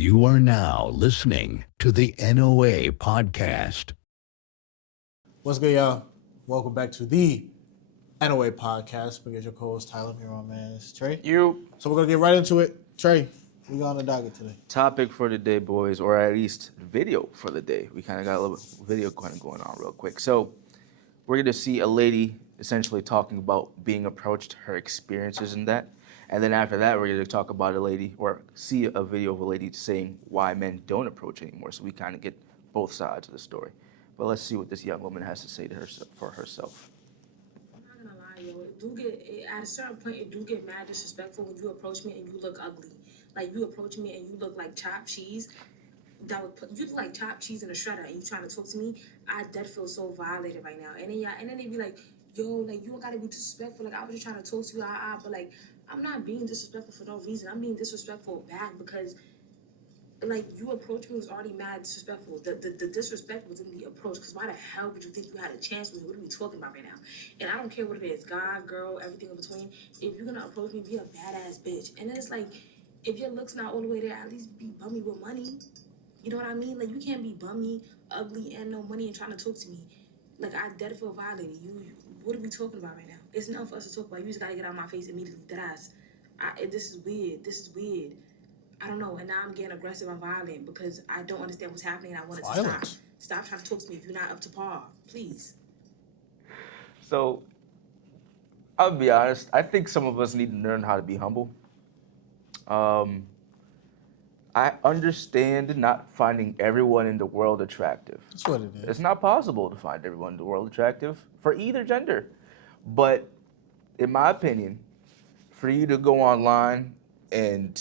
You are now listening to the NOA podcast. What's good, y'all? Welcome back to the NOA podcast. We get your co-host Tyler here, my man. It's Trey. So we're gonna get right into it. Trey, we got on the docket today. Topic for the day, boys, or at least video for the day. We kind of got a little video kind of going on real quick. So we're going to see a lady essentially talking about being approached, her experiences in that. And then after that, we're going to talk about a lady or see a video of a lady saying why men don't approach anymore. So we kind of get both sides of the story. But let's see what this young woman has to say to herself for herself. I'm not gonna lie, yo. At a certain point, it do get mad disrespectful when you approach me and you look ugly. Like, you approach me and you look like chopped cheese. You look like chopped cheese in a shredder and you trying to talk to me. I dead feel so violated right now. And then they be like, yo, like, you don't gotta be disrespectful. Like, I was just trying to talk to you, but like, I'm not being disrespectful for no reason. I'm being disrespectful back because, like, you approach me was already mad disrespectful. The disrespect was in the approach, because why the hell would you think you had a chance with me? What are we talking about right now? And I don't care what it is, guy, girl, everything in between. If you're gonna approach me, be a badass bitch. And then it's like, if your looks not all the way there, at least be bummy with money. You know what I mean? Like, you can't be bummy, ugly, and no money and trying to talk to me. Like, I dead feel violated. What are we talking about right now? It's nothing for us to talk about. You just gotta get out of my face immediately. This is weird. I don't know, and now I'm getting aggressive and violent because I don't understand what's happening and I want it to stop. Stop trying to talk to me if you're not up to par, please. So I'll be honest. I think some of us need to learn how to be humble. I understand not finding everyone in the world attractive. That's what it is. It's not possible to find everyone in the world attractive for either gender. But in my opinion, for you to go online and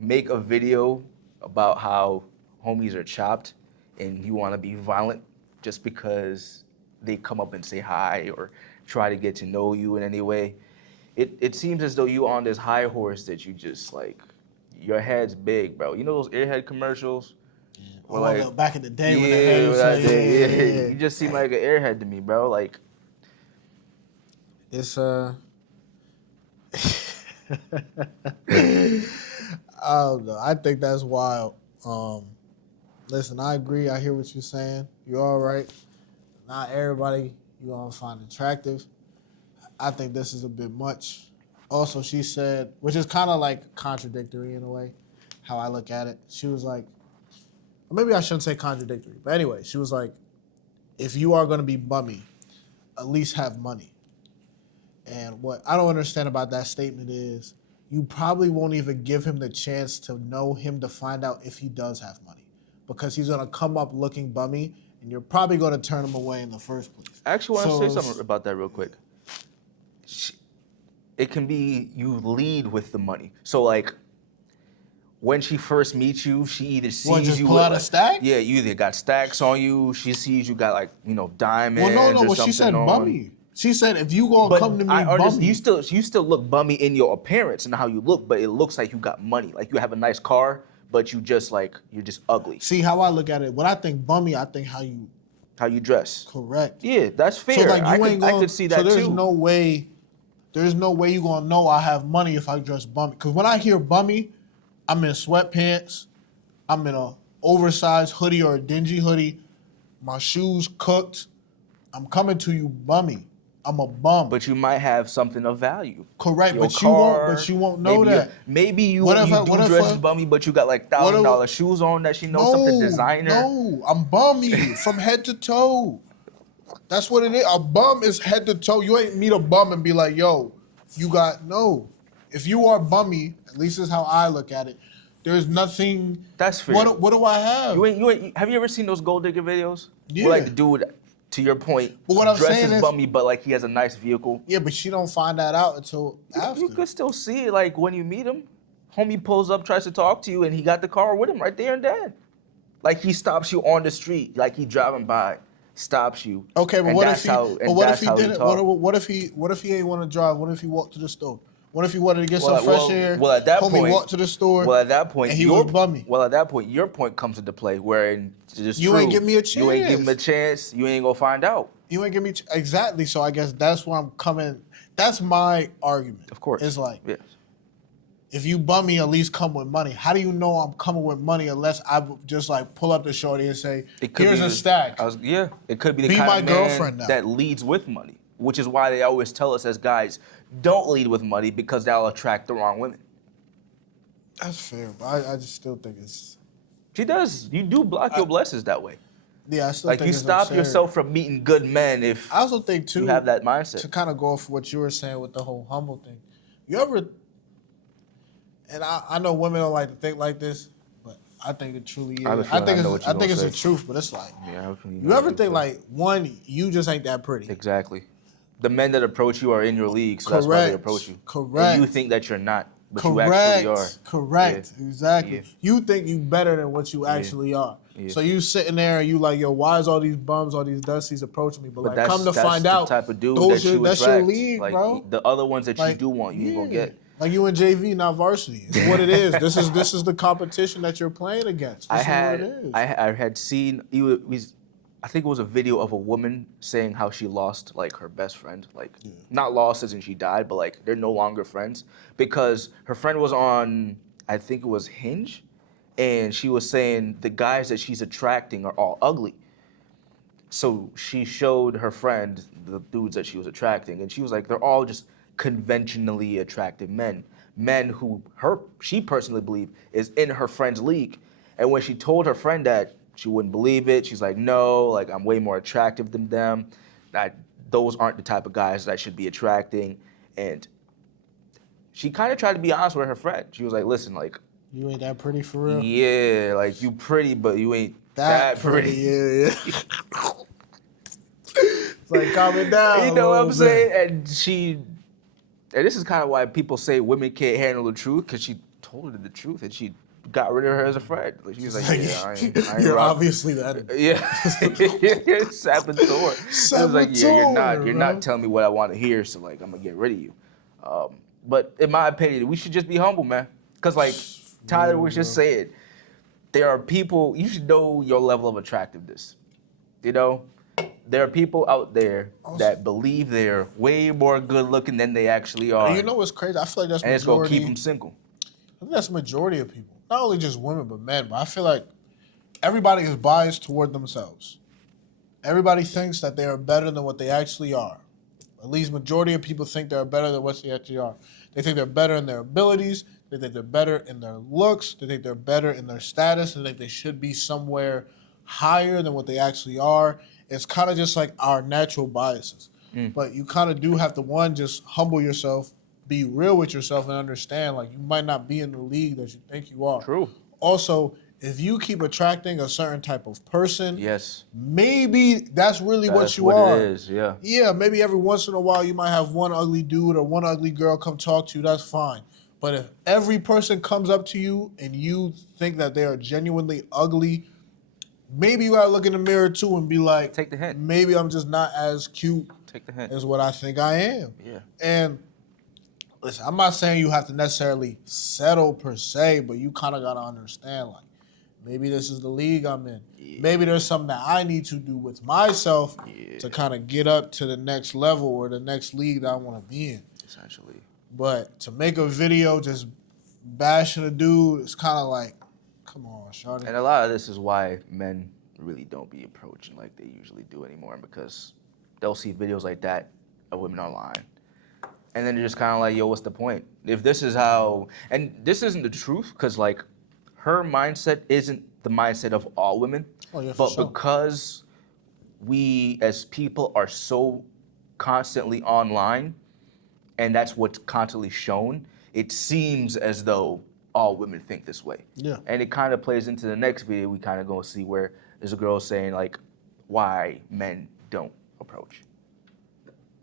make a video about how homies are chopped and you want to be violent just because they come up and say hi or try to get to know you in any way, it seems as though you on this high horse that you just like, your head's big, bro. You know those airhead commercials? Yeah. Like, back in the day when the head was yeah. You just seem like an airhead to me, bro. Like, it's I don't know. I think that's wild. Listen, I agree. I hear what you're saying. You're all right. Not everybody you gonna find attractive. I think this is a bit much. Also, she said, which is kind of like contradictory in a way, how I look at it. She was like, or maybe I shouldn't say contradictory, but anyway, she was like, if you are going to be bummy, at least have money. And what I don't understand about that statement is you probably won't even give him the chance to know him to find out if he does have money, because he's going to come up looking bummy and you're probably going to turn him away in the first place. I actually want to say something about that real quick. It can be you lead with the money. So like, when she first meets you, she either sees you pull out a stack? Yeah, you either got stacks on you. She sees you got like, diamonds. Well, she said bummy. She said if you gonna come to me bummy, you still look bummy in your appearance and how you look, but it looks like you got money. Like you have a nice car, but you're just ugly. See how I look at it. When I think bummy, I think how you dress. Correct. Yeah, that's fair. So like I could see that too. So there's no way you gonna know I have money if I dress bummy. Because when I hear bummy, I'm in sweatpants, I'm in a oversized hoodie or a dingy hoodie, my shoes cooked. I'm coming to you bummy. I'm a bum. But you might have something of value. Correct, but you won't know that. Maybe you dress bummy, but you got like $1,000 shoes on that she knows something designer. No, I'm bummy from head to toe. That's what it is. A bum is head to toe. You ain't meet a bum and be like, yo, no. If you are bummy, at least is how I look at it, there's nothing. That's fair. What do I have? Have you ever seen those gold digger videos? Yeah. Where like the dude, to your point, but what I'm saying dresses bummy, but like he has a nice vehicle. Yeah, but she don't find that out until after. You could still see it, like when you meet him, homie pulls up, tries to talk to you, and he got the car with him right there and then. Like he stops you on the street, like he driving by, stops you. Okay, but what if he didn't? What if he ain't want to drive? What if he walked to the store? What if he wanted to get some fresh air? Well, at that point, walked to the store. Well, at that point, and he was bummy. Well, at that point, your point comes into play, where ain't give me a chance. You ain't give him a chance. You ain't gonna find out. You ain't give me exactly. So I guess that's where I'm coming. That's my argument. Of course, it's like, yes. if you bum me, at least come with money. How do you know I'm coming with money unless I just like pull up to shorty and say, here's a stack. It could be the Be kind my of man girlfriend now. that leads with money, which is why they always tell us as guys, don't lead with money because that'll attract the wrong women. That's fair, but I just still think it's... She does. You do block your blessings that way. Yeah, I still Like think you it's stop absurd. yourself from meeting good men if I also think, too, you have that mindset. to kind of go off what you were saying with the whole humble thing. You ever... And I know women don't like to think like this, but I think it truly is. I think it's the truth, but it's like, you ever think like, one, you just ain't that pretty. Exactly. The men that approach you are in your league, so that's why they approach you. Correct. And you think that you're not, but you actually are. Correct. Yeah. Exactly. Yeah. You think you better than what you actually are. Yeah. So you sitting there and you like, yo, why is all these bums, all these dusties approaching me? But like, come to find out, that's the type of dude that's your league, like, bro. The other ones that you do want, you ain't gonna get. Like you in JV, not varsity. It's what it is. This is the competition that you're playing against. This is what it is. I had seen, I think it was a video of a woman saying how she lost like her best friend. Like, not lost as in she died, but like they're no longer friends because her friend was on, I think it was Hinge, and she was saying the guys that she's attracting are all ugly. So she showed her friend the dudes that she was attracting, and she was like, they're all just conventionally attractive men who she personally believed is in her friend's league. And when she told her friend that, she wouldn't believe it. She's like, no, like I'm way more attractive than them. Those aren't the type of guys that I should be attracting. And she kind of tried to be honest with her friend. She was like, listen, like, you ain't that pretty for real? Yeah, like you pretty, but you ain't that pretty. Yeah. It's like, calm it down. You know what I'm saying? And this is kind of why people say women can't handle the truth, because she told her the truth and she got rid of her as a friend. Like, she was like, yeah, I ain't you're obviously that. Yeah. Saboteur. It was like, yeah, you're not telling me what I want to hear, so like, I'm going to get rid of you. But in my opinion, we should just be humble, man. Because like Tyler was just saying, there are people, you should know your level of attractiveness. You know? There are people out there that believe they're way more good looking than they actually are. You know what's crazy? I feel like that's and majority. it's going to keep them single. I think that's the majority of people. Not only just women, but men. But I feel like everybody is biased toward themselves. Everybody thinks that they are better than what they actually are. At least majority of people think they're better than what they actually are. They think they're better in their abilities. They think they're better in their looks. They think they're better in their status. They think they should be somewhere higher than what they actually are. It's kind of just like our natural biases. But you kind of do have to, one, just humble yourself, be real with yourself, and understand, like, you might not be in the league that you think you are. True. Also, if you keep attracting a certain type of person, yes, maybe that's really what you are. It is, yeah. Yeah, maybe every once in a while you might have one ugly dude or one ugly girl come talk to you, that's fine. But if every person comes up to you and you think that they are genuinely ugly, maybe you gotta look in the mirror too and be like, take the hint. Maybe I'm just not as cute as what I think I am. Yeah. And listen, I'm not saying you have to necessarily settle per se, but you kind of gotta understand, like, maybe this is the league I'm in. Yeah. Maybe there's something that I need to do with myself to kind of get up to the next level or the next league that I want to be in. Essentially. But to make a video just bashing a dude, it's kind of like, come on, shawty. And a lot of this is why men really don't be approaching like they usually do anymore, because they'll see videos like that of women online. And then they're just kind of like, yo, what's the point? If this is how, and this isn't the truth, because like her mindset isn't the mindset of all women. Oh, yeah, but sure. Because we as people are so constantly online, and that's what's constantly shown, it seems as though all women think this way. Yeah. And it kind of plays into the next video. We kind of go see where there's a girl saying like why men don't approach.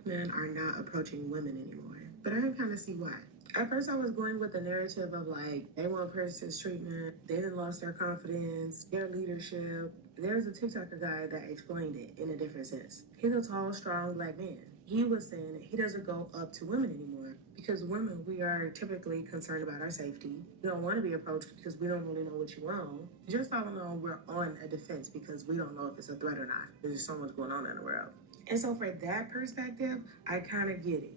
Men are not approaching women anymore, but I can kind of see why. At first, I was going with the narrative of like they want princess treatment, they done lost their confidence, their leadership. There's a TikToker guy that explained it in a different sense. He's a tall, strong black man. He was saying that he doesn't go up to women anymore because women, we are typically concerned about our safety. We don't want to be approached because we don't really know what you want. Just all in all, we're on a defense because we don't know if it's a threat or not. There's so much going on in the world. And so for that perspective, I kind of get it.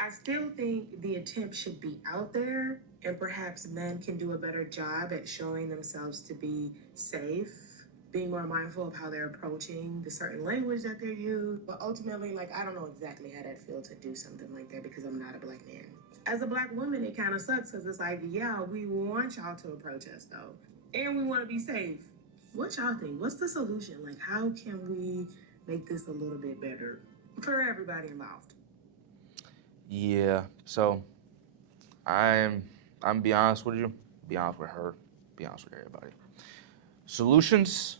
I still think the attempt should be out there And perhaps men can do a better job at showing themselves to be safe, being more mindful of how they're approaching the certain language that they use. But ultimately, like, I don't know exactly how that feels to do something like that because I'm not a black man. As a black woman, it kind of sucks because it's like, yeah, we want y'all to approach us though, and we want to be safe. What y'all think? What's the solution? Like, how can we make this a little bit better for everybody involved? Yeah. So I'm be honest with you, be honest with her, be honest with everybody. Solutions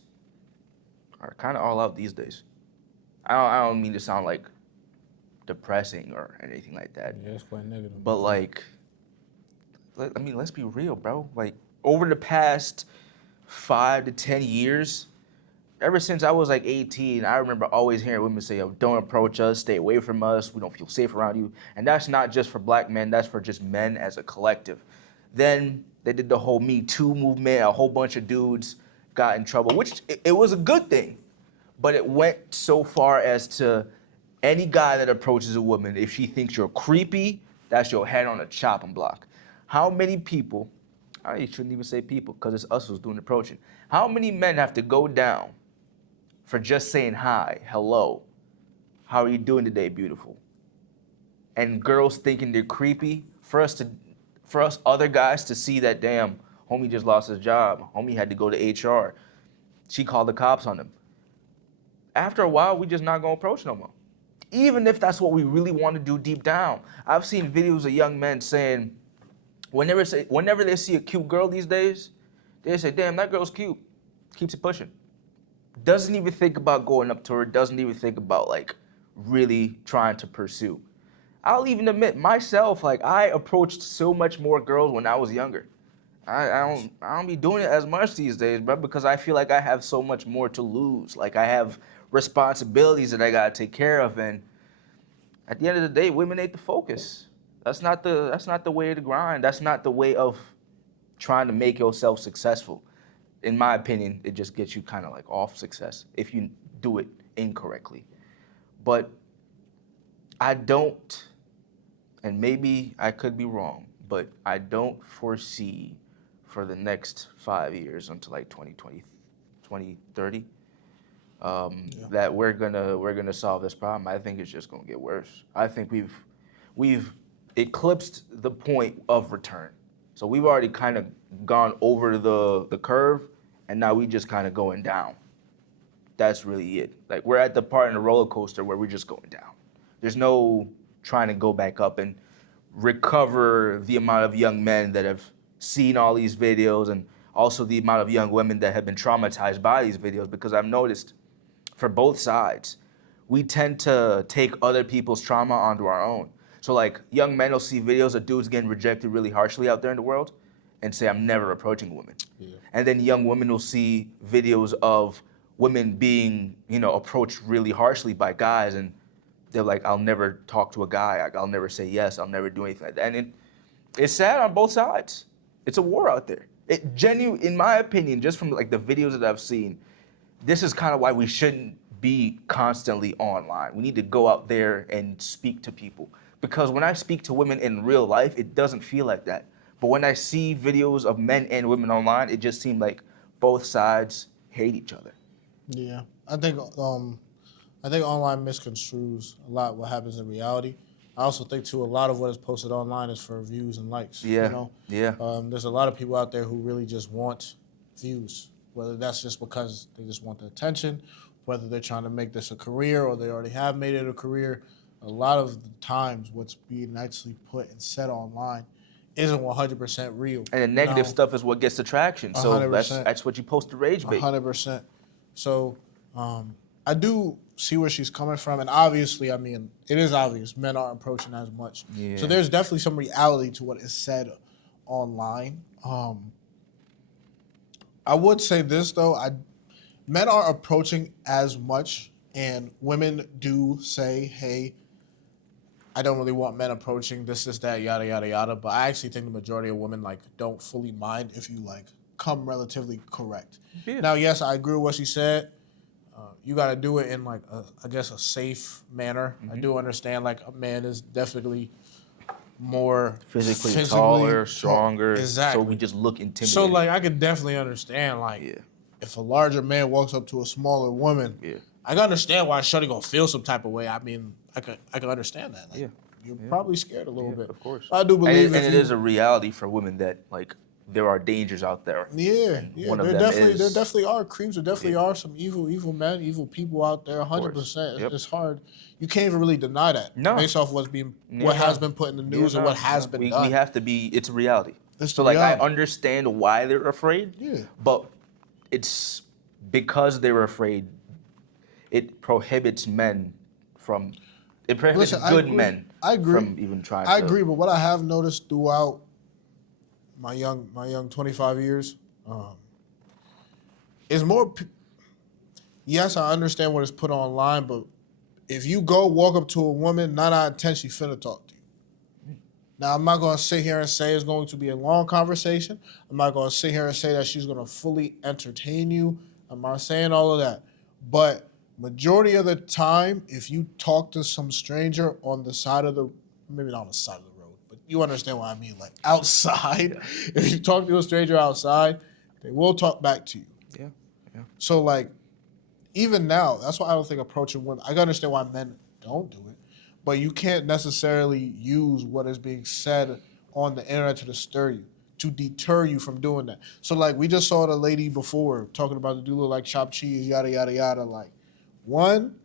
are kind of all out these days. I don't mean to sound like depressing or anything like that, Yeah, it's quite negative. but like, I mean, let's be real, bro. Like over the past 5 to 10 years, ever since I was like 18, I remember always hearing women say, "Yo, don't approach us, stay away from us. We don't feel safe around you." And that's not just for black men; that's for just men as a collective. Then they did the whole Me Too movement. A whole bunch of dudes got in trouble, which it was a good thing, but it went so far as to any guy that approaches a woman, if she thinks you're creepy, that's your head on a chopping block. How many people? I shouldn't even say people because it's us who's doing the approaching. How many men have to go down for just saying hi, hello, how are you doing today, beautiful? And girls thinking they're creepy, for us other guys to see that, damn, homie just lost his job, homie had to go to HR, she called the cops on him. After a while, we just not gonna approach no more. Even if that's what we really want to do deep down. I've seen videos of young men saying, whenever they see a cute girl these days, they say, damn, that girl's cute. Keeps it pushing. Doesn't even think about going up to her, doesn't even think about like really trying to pursue. I'll even admit myself, like I approached so much more girls when I was younger. I don't be doing it as much these days, bro, because I feel like I have so much more to lose. Like I have responsibilities that I gotta take care of, and at the end of the day, women ain't the focus. That's not the way to grind. That's not the way of trying to make yourself successful. In my opinion, it just gets you kind of like off success if you do it incorrectly. But I don't, and maybe I could be wrong, but I don't foresee for the next 5 years until like 2020, 2030, that we're gonna solve this problem. I think it's just gonna get worse. I think we've eclipsed the point of return. So we've already kind of gone over the curve, and now we just kind of going down. That's really it. Like we're at the part in the roller coaster where we're just going down. There's no trying to go back up and recover the amount of young men that have seen all these videos, and also the amount of young women that have been traumatized by these videos, because I've noticed for both sides, we tend to take other people's trauma onto our own. So like young men will see videos of dudes getting rejected really harshly out there in the world and say, I'm never approaching a woman. Yeah. And then young women will see videos of women being, approached really harshly by guys, and they're like, I'll never talk to a guy. I'll never say yes. I'll never do anything like that. And it's sad on both sides. It's a war out there. In my opinion, just from like the videos that I've seen, this is kind of why we shouldn't be constantly online. We need to go out there and speak to people. Because when I speak to women in real life, it doesn't feel like that. But when I see videos of men and women online, it just seems like both sides hate each other. Yeah, I think online misconstrues a lot what happens in reality. I also think too a lot of what is posted online is for views and likes. Yeah. Yeah. There's a lot of people out there who really just want views, whether that's just because they just want the attention, whether they're trying to make this a career or they already have made it a career. A lot of the times, what's being actually put and said online isn't 100% real. And the negative stuff is what gets the traction. So 100%. that's what you post to rage bait. 100%. So I do see where she's coming from, and obviously, I mean, it is obvious men aren't approaching as much. Yeah. So there's definitely some reality to what is said online. I would say this though, men are approaching as much, and women do say, "Hey, I don't really want men approaching. This is that, yada yada yada." But I actually think the majority of women don't fully mind if you come relatively correct. Yeah. Now, yes, I agree with what she said. You got to do it in I guess a safe manner. Mm-hmm. I do understand a man is definitely more physically taller, tall. stronger. Exactly. So we just look intimidating. So like I could definitely understand like if a larger man walks up to a smaller woman, I can understand why Shorty gonna feel some type of way. I mean, I can understand that. Like, you're probably scared a little bit. Of course. I do believe and it is a reality for women that like there are dangers out there. Yeah. One of there them definitely are creeps. There definitely are some evil men, evil people out there. 100%. Yep. It's hard. You can't even really deny that based off what has been put in the news or what has been done. We have to be. It's a reality. It's so the like reality. I understand why they're afraid. Yeah. But it's because they're afraid. It prohibits men from. It prohibits good men. I agree. From even trying. I agree, but what I have noticed throughout my young 25 years is more. Yes, I understand what is put online, but if you go walk up to a woman, 9 out of 10 she finna talk to you. Now I'm not gonna sit here and say it's going to be a long conversation. I'm not gonna sit here and say that she's gonna fully entertain you. I'm not saying all of that, but majority of the time, if you talk to some stranger on the side of the, maybe not on the side of the road, but you understand what I mean, like outside. If you talk to a stranger outside, they will talk back to you. Yeah. So like, even now, that's why I don't think approaching women, I can understand why men don't do it, but you can't necessarily use what is being said on the internet to deter you from doing that. So like, we just saw the lady before talking about the dude look like chopped cheese, yada, yada, yada. Like, one,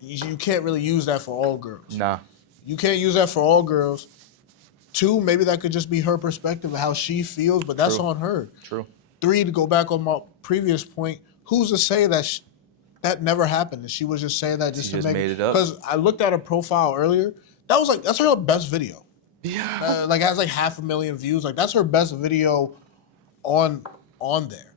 you can't really use that for all girls. Nah. You can't use that for all girls. Two, maybe that could just be her perspective of how she feels, but that's on her. True. Three, to go back on my previous point, who's to say that that never happened and she was just saying that just to make made it up? Because I looked at her profile earlier. That's her best video. Yeah. Like it has like 500,000 views. Like that's her best video on there.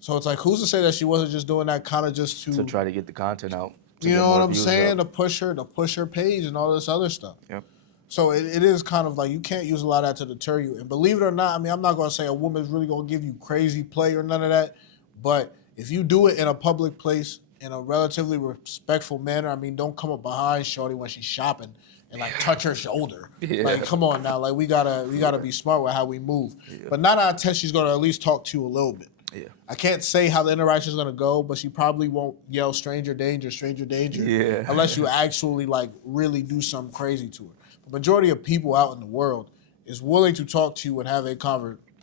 So it's like, who's to say that she wasn't just doing that kind of just To try to get the content out. You know what I'm saying? To push her page and all this other stuff. Yep. So it is kind of like you can't use a lot of that to deter you. And believe it or not, I mean, I'm not going to say a woman's really going to give you crazy play or none of that. But if you do it in a public place in a relatively respectful manner, I mean, don't come up behind shorty when she's shopping and like touch her shoulder. Yeah. Like, come on now. Like we gotta be smart with how we move. Yeah. But 9 out of 10, she's going to at least talk to you a little bit. Yeah. I can't say how the interaction is gonna go, but she probably won't yell stranger danger, Yeah. unless you actually like really do something crazy to her. The majority of people out in the world is willing to talk to you and have a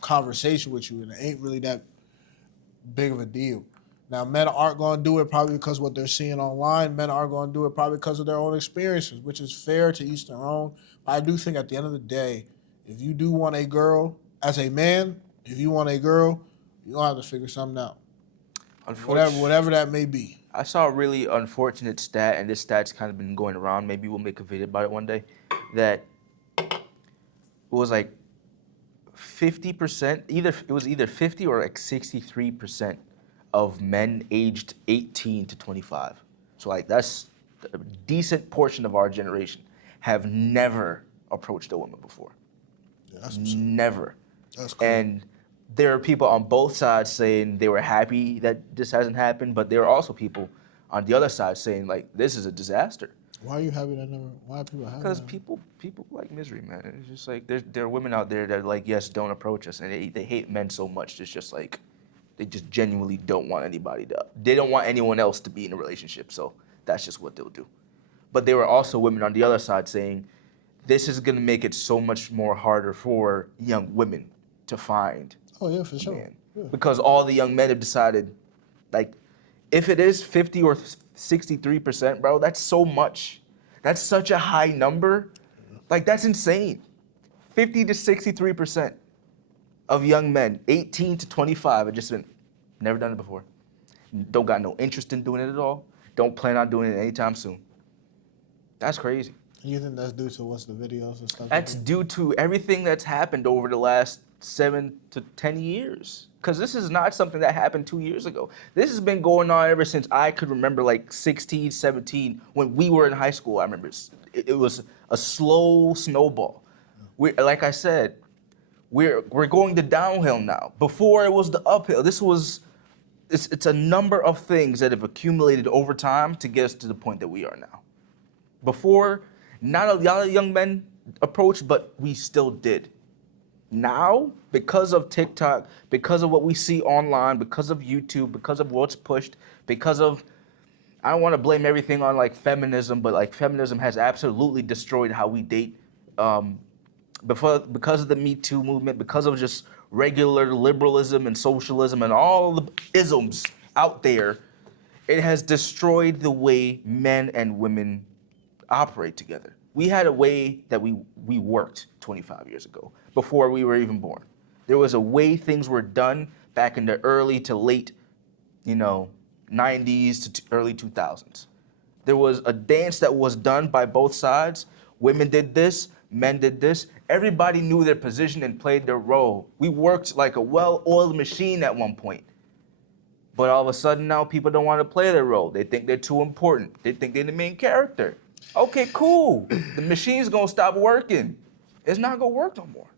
conversation with you, and it ain't really that big of a deal. Now, men aren't gonna do it probably because what they're seeing online. Men are gonna do it probably because of their own experiences, which is fair to each their own. But I do think at the end of the day, if you do want a girl, as a man, if you want a girl, you're gonna have to figure something out. Whatever that may be. I saw a really unfortunate stat, and this stat's kind of been going around. Maybe we'll make a video about it one day. That it was like 50%, it was either 50 or like 63% of men aged 18 to 25. So like that's a decent portion of our generation have never approached a woman before. Yeah, that's never. That's cool. And there are people on both sides saying they were happy that this hasn't happened, but there are also people on the other side saying like this is a disaster. Why are you happy that never? Why are people happy? Because people like misery, man. It's just like there are women out there that are like, yes, don't approach us, and they hate men so much. It's just like they just genuinely don't want they don't want anyone else to be in a relationship. So that's just what they'll do. But there were also women on the other side saying this is gonna make it so much more harder for young women to find. Oh yeah, for sure. Yeah. Because all the young men have decided, like, if it is 50 or 63%, bro, that's so much. That's such a high number. Like, that's insane. 50 to 63% of young men, 18 to 25, have just been, never done it before. Don't got no interest in doing it at all. Don't plan on doing it anytime soon. That's crazy. You think that's due to what's the videos and stuff? That's due to everything that's happened over the last 7 to 10 years. Because this is not something that happened 2 years ago. This has been going on ever since I could remember, like 16, 17, when we were in high school. I remember it was a slow snowball. Like I said, we're going to downhill now. Before it was the uphill. It's a number of things that have accumulated over time to get us to the point that we are now. Before, not a lot of young men approach, but we still did. Now, because of TikTok, because of what we see online, because of YouTube, because of what's pushed, because of, I don't want to blame everything on like feminism, but like feminism has absolutely destroyed how we date. Because of the Me Too movement, because of just regular liberalism and socialism and all the isms out there, it has destroyed the way men and women operate together. We had a way that we worked 25 years ago, before we were even born. There was a way things were done back in the early to late, 90s to early 2000s. There was a dance that was done by both sides. Women did this, men did this. Everybody knew their position and played their role. We worked like a well-oiled machine at one point. But all of a sudden now people don't want to play their role. They think they're too important. They think they're the main character. Okay, cool. The machine's gonna stop working. It's not gonna work no more.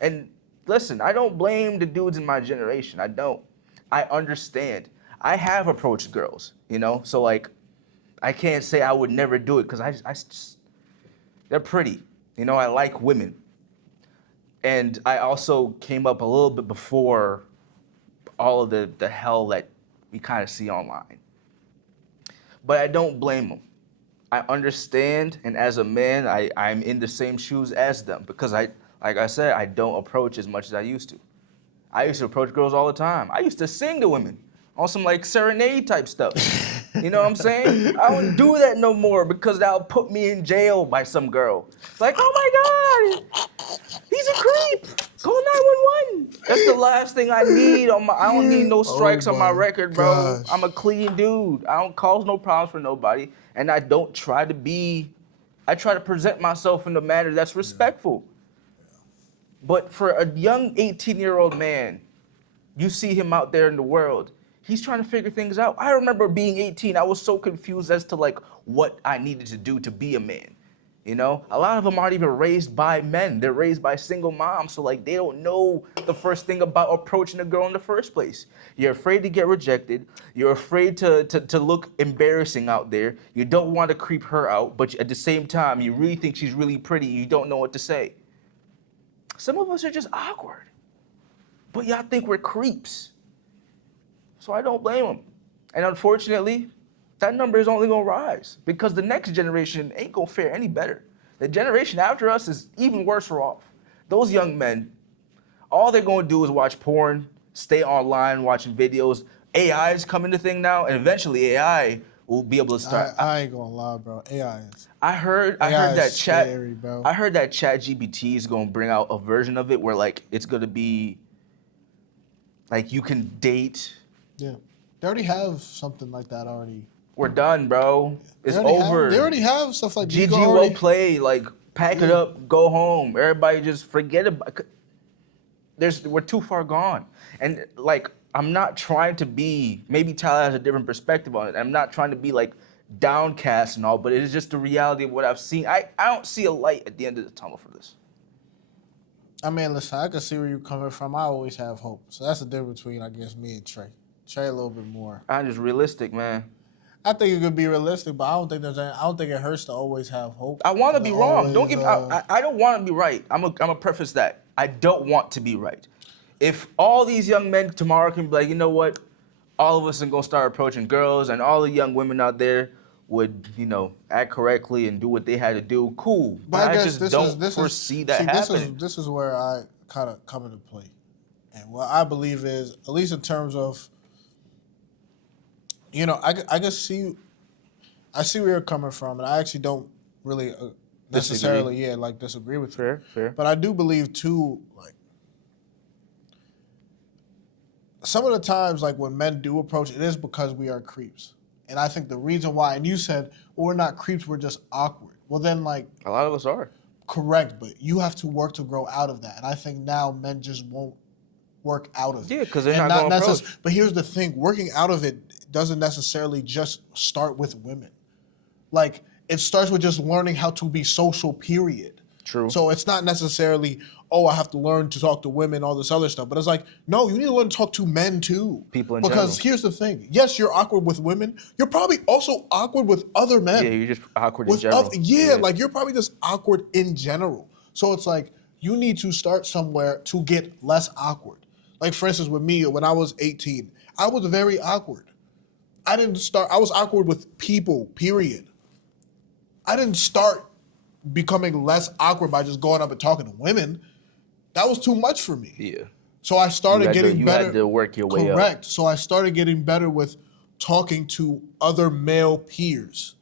And listen, I don't blame the dudes in my generation. I don't. I understand. I have approached girls, so like, I can't say I would never do it because I just, they're pretty. I like women. And I also came up a little bit before all of the hell that we kind of see online. But I don't blame them. I understand, and as a man, I'm in the same shoes as them because like I said, I don't approach as much as I used to. I used to approach girls all the time. I used to sing to women on some like serenade type stuff. You know what I'm saying? I don't do that no more because that'll put me in jail by some girl. It's like, oh my God, he's a creep. Call 911. That's the last thing I need I don't need no strikes on my record, bro. gosh. I'm a clean dude. I don't cause no problems for nobody. And I don't try I try to present myself in a manner that's respectful. But for a young 18-year-old man, you see him out there in the world, he's trying to figure things out. I remember being 18, I was so confused as to like what I needed to do to be a man. A lot of them aren't even raised by men. They're raised by single moms. So like they don't know the first thing about approaching a girl in the first place. You're afraid to get rejected. You're afraid to look embarrassing out there. You don't want to creep her out, but at the same time, you really think she's really pretty. You don't know what to say. Some of us are just awkward, but y'all think we're creeps. So I don't blame them. And unfortunately, that number is only gonna rise because the next generation ain't gonna fare any better. The generation after us is even worse off. Those young men, all they're gonna do is watch porn, stay online watching videos. AI is coming to thing now, and eventually AI will be able to start. I ain't gonna lie, bro. AI is. I heard AI that is scary, bro. I heard that ChatGPT is gonna bring out a version of it where like it's gonna be like you can date. Yeah, they already have something like that already. We're done, bro. It's over. They already have stuff like GG will play, like pack it up, go home. Everybody just forget about. We're too far gone, and like I'm not trying to be. Maybe Tyler has a different perspective on it. I'm not trying to be like downcast and all, but it is just the reality of what I've seen. I don't see a light at the end of the tunnel for this. I mean, listen, I can see where you're coming from. I always have hope. So that's the difference between, I guess, me and Trey. Trey a little bit more. I'm just realistic, man. I think it could be realistic, but I don't think it hurts to always have hope. I want to be wrong. Don't get. I don't want to be right. I'm a preface that I don't want to be right. If all these young men tomorrow can be like, you know what, all of us are gonna start approaching girls, and all the young women out there would, act correctly and do what they had to do, cool. But I just don't foresee that happening. This is where I kind of come into play, and what I believe is, at least in terms of, I can see, I see where you're coming from, and I actually don't really necessarily, disagree with you. Fair. But I do believe too, like, some of the times, like when men do approach, it is because we are creeps, and I think the reason why, and you said, well, we're not creeps, we're just awkward. Well, then, like, a lot of us are. Correct, but you have to work to grow out of that, and I think now men just won't work out of it. Yeah, because they're not going to approach. But here's the thing: working out of it doesn't necessarily just start with women. Like, it starts with just learning how to be social, period. True. So it's not necessarily, oh, I have to learn to talk to women, all this other stuff. But it's like, no, you need to learn to talk to men too. People in because general. here's the thing. Yes, you're awkward with women. You're probably also awkward with other men. Yeah, you're just awkward in general. Like you're probably just awkward in general. So it's like you need to start somewhere to get less awkward. Like for instance, with me, when I was 18, I was very awkward. I was awkward with people, period. I didn't start becoming less awkward by just going up and talking to women. That was too much for me. Yeah. So I started getting better. You had to work your way up. Correct. So I started getting better with talking to other male peers.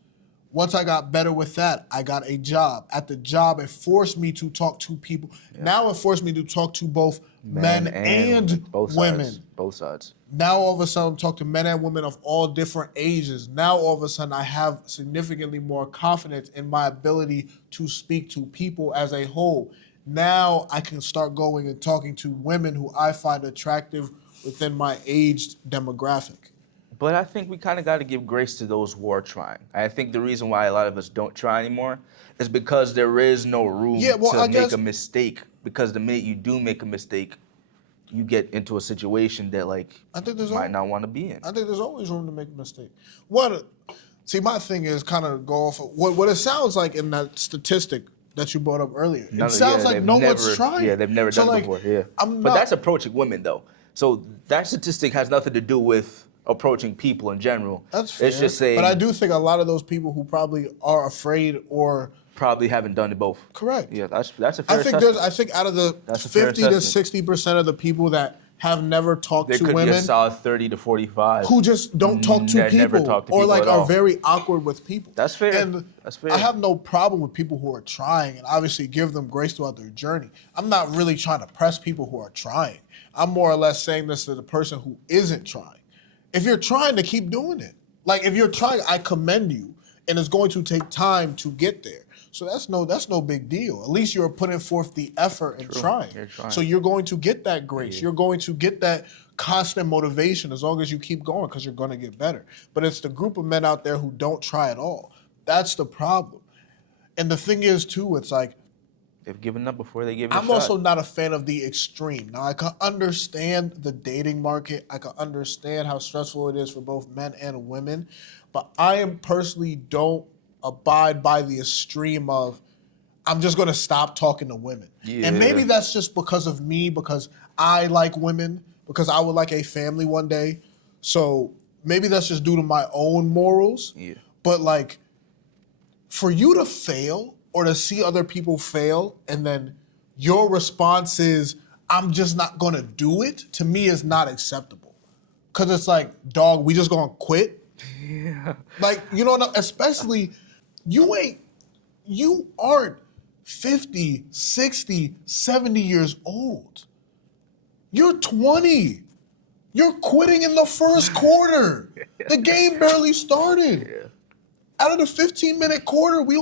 Once I got better with that, I got a job. At the job, it forced me to talk to people. Yeah. Now it forced me to talk to both men and both women. Sides. Both sides. Now all of a sudden, I'm talking to men and women of all different ages. Now all of a sudden, I have significantly more confidence in my ability to speak to people as a whole. Now I can start going and talking to women who I find attractive within my age demographic. But I think we kind of got to give grace to those who are trying. I think the reason why a lot of us don't try anymore is because there is no room to make a mistake. Because the minute you do make a mistake, you get into a situation that might not want to be in. I think there's always room to make a mistake. My thing is kind of go off of what it sounds like in that statistic that you brought up earlier. It sounds like no one's trying. Yeah, they've never done it before. Yeah, but that's approaching women though. So that statistic has nothing to do with approaching people in general. That's fair. It's just saying. But I do think a lot of those people who probably are afraid or probably haven't done it both. Correct. Yeah, that's a fair assessment. I think out of the 50 to 60% of the people that have never talked to women, there could be a solid 30 to 45 who just don't talk to people, never talk to people are very awkward with people. That's fair. And that's fair. I have no problem with people who are trying, and obviously give them grace throughout their journey. I'm not really trying to press people who are trying. I'm more or less saying this to the person who isn't trying. If you're trying to keep doing it, like if you're trying, I commend you, and it's going to take time to get there. So that's no big deal. At least you're putting forth the effort and trying. You're trying. So you're going to get that grace. Yeah. You're going to get that constant motivation as long as you keep going, because you're going to get better. But it's the group of men out there who don't try at all. That's the problem. And the thing is, too, it's like, they've given up before they give it a shot. I'm also not a fan of the extreme. Now, I can understand the dating market. I can understand how stressful it is for both men and women. But I personally don't abide by the extreme of, I'm just going to stop talking to women. Yeah. And maybe that's just because of me, because I like women, because I would like a family one day. So maybe that's just due to my own morals. Yeah. But like, for you to fail or to see other people fail and then your response is, I'm just not going to do it, to me is not acceptable. Because it's like, dog, we just going to quit? Yeah. Like, you know, especially, you aren't 50, 60, 70 years old. You're 20. You're quitting in the first quarter. The game barely started. Yeah. Out of the 15-minute quarter, we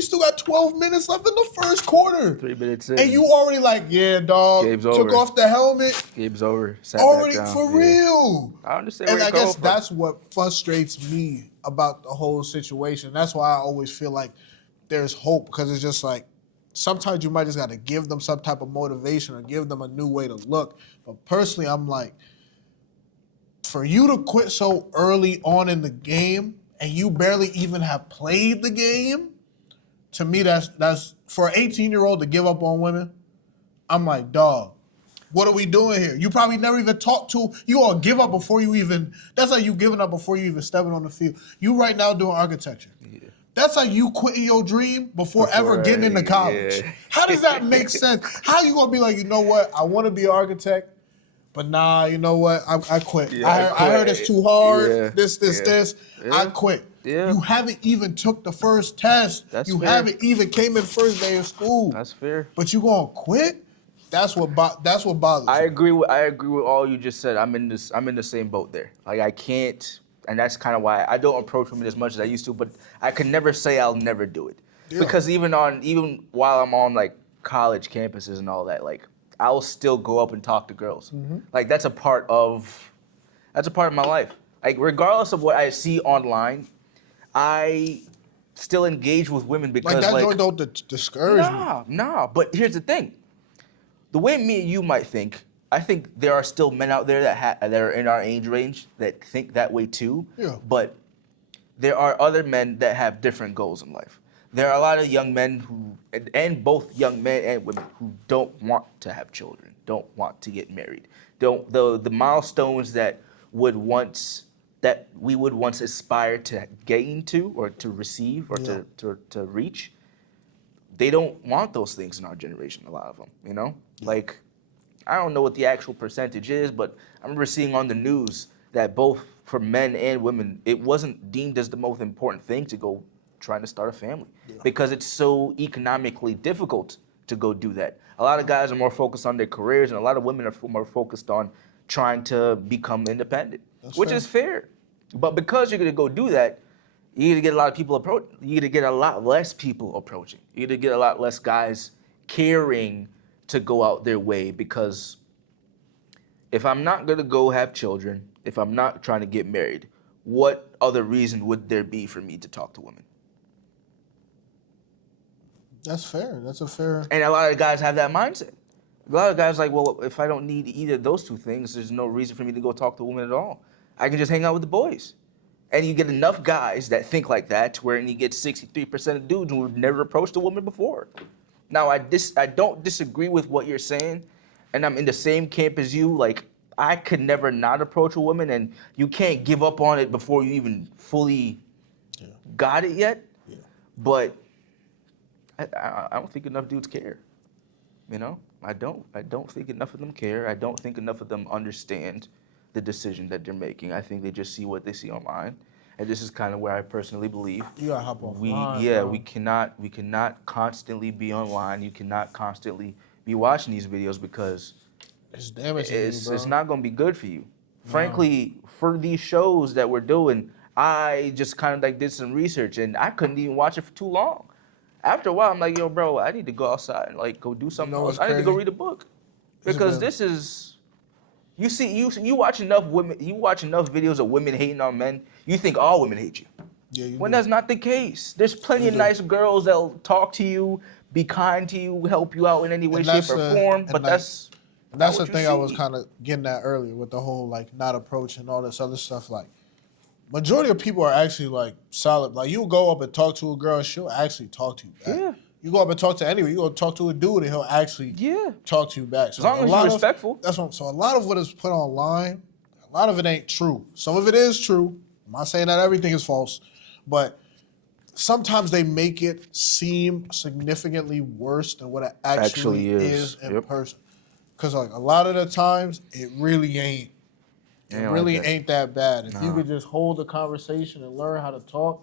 still got 12 minutes left in the first quarter. 3 minutes in. And you already like, yeah, dog. Game's took over. off the helmet. Game's over. Sat already back down. For real. I understand and where you're going. And I guess that's what frustrates me about the whole situation. That's why I always feel like there's hope, because it's just like, sometimes you might just got to give them some type of motivation or give them a new way to look. But personally, I'm like, for you to quit so early on in the game and you barely even have played the game, to me, that's for an 18-year-old to give up on women. I'm like, dog, what are we doing here? You probably never even talked to, you all give up before you even, that's like you giving up before you even stepping on the field. You right now doing architecture. Yeah. That's like you quitting your dream before ever getting into college. Yeah. How does that make sense? How you gonna be like, you know what, I wanna be an architect, but nah, you know what, I quit. Yeah, I heard it's too hard, this. Yeah. I quit. Yeah. You haven't even took the first test. You haven't even came in first day of school. That's fair. But you gonna quit? That's what bothers me. I agree with all you just said. I'm in the same boat there. Like, I can't, and that's kind of why I don't approach women as much as I used to. But I can never say I'll never do it, because even while I'm on like college campuses and all that, like, I'll still go up and talk to girls. Mm-hmm. Like, that's a part of my life. Like, regardless of what I see online, I still engage with women because Like that joint don't discourage me. nah. But here's the thing: the way me and you might think, I think there are still men out there that are in our age range that think that way too. Yeah. But there are other men that have different goals in life. There are a lot of young men who, and both young men and women who don't want to have children, don't want to get married. Don't the milestones that we would once aspire to gain to or to receive or Yeah. to reach, they don't want those things in our generation, a lot of them, you know? Like, I don't know what the actual percentage is, but I remember seeing on the news that both for men and women, it wasn't deemed as the most important thing to go trying to start a family because it's so economically difficult to go do that. A lot of guys are more focused on their careers, and a lot of women are more focused on trying to become independent, which fair. is fair. But because you're gonna go do that, you're gonna get a lot of people approach. You're gonna get a lot less people approaching. You're gonna get a lot less guys caring to go out their way because if I'm not gonna go have children, if I'm not trying to get married, what other reason would there be for me to talk to women? That's fair. That's a fair. And a lot of guys have that mindset. A lot of guys like, well, if I don't need either of those two things, there's no reason for me to go talk to women at all. I can just hang out with the boys. And you get enough guys that think like that to where you get 63% of dudes who have never approached a woman before. Now, I don't disagree with what you're saying, and I'm in the same camp as you. Like, I could never not approach a woman, and you can't give up on it before you even fully got it yet. Yeah. But I don't think enough dudes care. You know, I don't think enough of them care. I don't think enough of them understand the decision that they're making. I think they just see what they see online, and this is kind of where I personally believe You gotta hop offline. we cannot constantly be online. You cannot constantly be watching these videos because It's damaging you, bro. it's not gonna be good for you. Frankly, for these shows that we're doing, I just kind of like did some research and I couldn't even watch it for too long. After a while, I'm like, yo, bro, I need to go outside and like go do something else. what's I need to go crazy? read a book It's because been- this is. You watch enough women. You watch enough videos of women hating on men. You think all women hate you. Yeah, you When do. that's not the case. There's plenty of nice girls that'll talk to you, be kind to you, help you out in any way, And shape, that's or the- form. and But like- that's And that's not the what you thing I was see. kind of getting at earlier with the whole like not approaching all this other stuff. Like, majority of people are actually like solid. Like, you go up and talk to a girl, she'll actually talk to you back. Yeah. You go up and talk to anyone. You go talk to a dude, and he'll actually talk to you back. So As long as you're respectful. So a lot of what is put online, a lot of it ain't true. Some of it is true. I'm not saying that everything is false, but sometimes they make it seem significantly worse than what it actually is in Yep. person. Because like a lot of the times, it really ain't. It Ain't like really that. ain't that bad. If you could just hold a conversation and learn how to talk,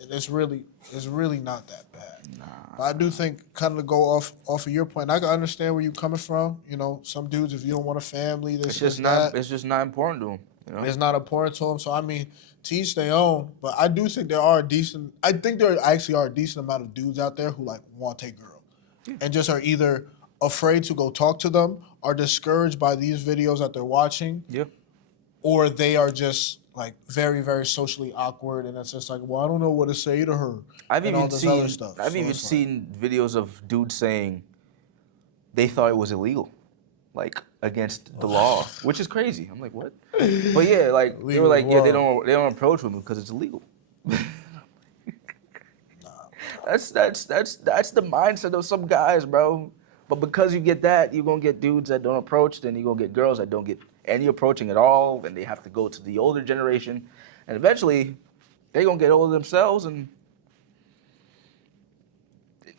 it's really not that bad. But I do think, kind of to go off of your point, I can understand where you're coming from. You know, some dudes, if you don't want a family, It's this just is not. that. It's just not important to them. You know. It's not important to them. So I mean, to each their own. But I do think there are decent. I think there actually are a decent amount of dudes out there who like want to take girl, and just are either afraid to go talk to them, are discouraged by these videos that they're watching, Yeah. or they are just like very, very socially awkward, and it's just like, well, I don't know what to say to her. I've and all even this seen. other stuff. I've So even it's like- seen videos of dudes saying they thought it was illegal, like against the law, which is crazy. I'm like, what? But yeah, like they Legal were like, yeah, they law. don't approach women because it's illegal. That's the mindset of some guys, bro. But because you get that, you're gonna get dudes that don't approach, then you're gonna get girls that don't get any approaching at all, and they have to go to the older generation, and eventually they're gonna get older themselves, and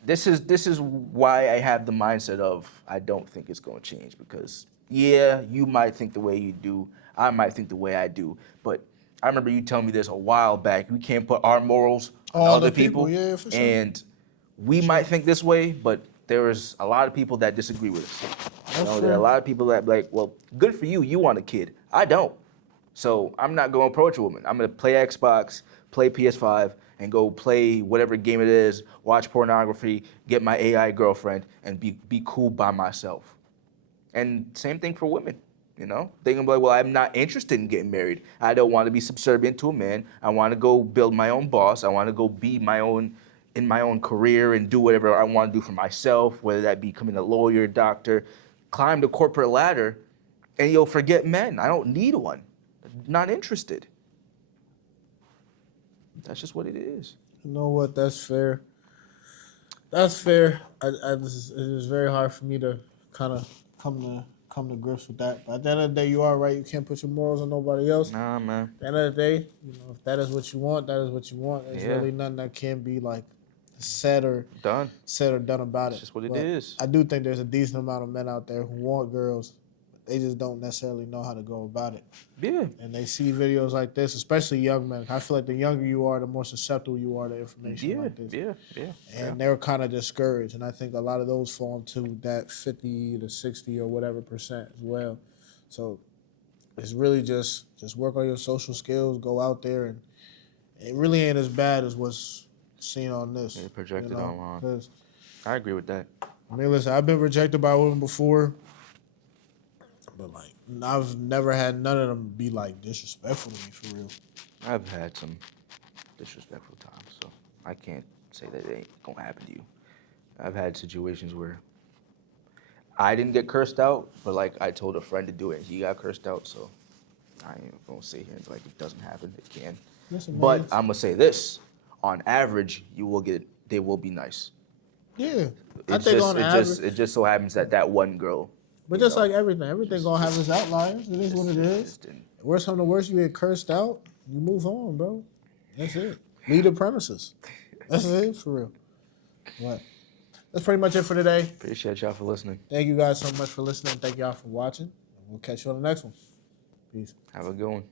this is why I have the mindset of I don't think it's gonna change because yeah, you might think the way you do, I might think the way I do, but I remember you telling me this a while back. We can't put our morals on On other other people, people, yeah, for sure. and we might think this way, but there is a lot of people that disagree with us. You know, there are a lot of people that be like, well, good for you, you want a kid. I don't. So I'm not going to approach a woman. I'm going to play Xbox, play PS5, and go play whatever game it is, watch pornography, get my AI girlfriend, and be cool by myself. And same thing for women. You know, they can be like, well, I'm not interested in getting married. I don't want to be subservient to a man. I want to go build my own boss. I want to go be in my own career and do whatever I want to do for myself, whether that be becoming a lawyer, doctor, climb the corporate ladder, and you'll forget men. I don't need one. Not interested. That's just what it is. You know what? That's fair. That's fair. It is very hard for me to kind of come to grips with that. But at the end of the day, you are right. You can't put your morals on nobody else. Nah, man. At the end of the day, you know, if that is what you want, that is what you want. There's Yeah. really nothing that can be like said or Done. done about That's it. just what it But is. I do think there's a decent amount of men out there who want girls. They just don't necessarily know how to go about it. Yeah. And they see videos like this, especially young men. I feel like the younger you are, the more susceptible you are to information like this. Yeah. And they're kind of discouraged. And I think a lot of those fall into that 50 to 60 or whatever percent as well. So it's really just work on your social skills, go out there, and it really ain't as bad as what's seen on this. Yeah, projected online. 'Cause, I agree with that. I mean, listen, I've been rejected by women before, but like I've never had none of them be like disrespectful to me for real. I've had some disrespectful times, so I can't say that it ain't gonna happen to you. I've had situations where I didn't get cursed out, but like I told a friend to do it and he got cursed out, so I ain't gonna sit here and be like it doesn't happen. It can. Listen, man, But it's- I'm gonna say this. On average, they will be nice. yeah, I think on average, it just so happens that one girl. but just like everything gonna have its outliers. It is what it is. just didn't- Worst come to worst, you get cursed out, you move on, bro. That's it. Leave the premises. That's it for real. But that's pretty much it for today. Appreciate y'all for listening. Thank you guys so much for listening. Thank y'all for watching. We'll catch you on the next one. Peace. Have a good one.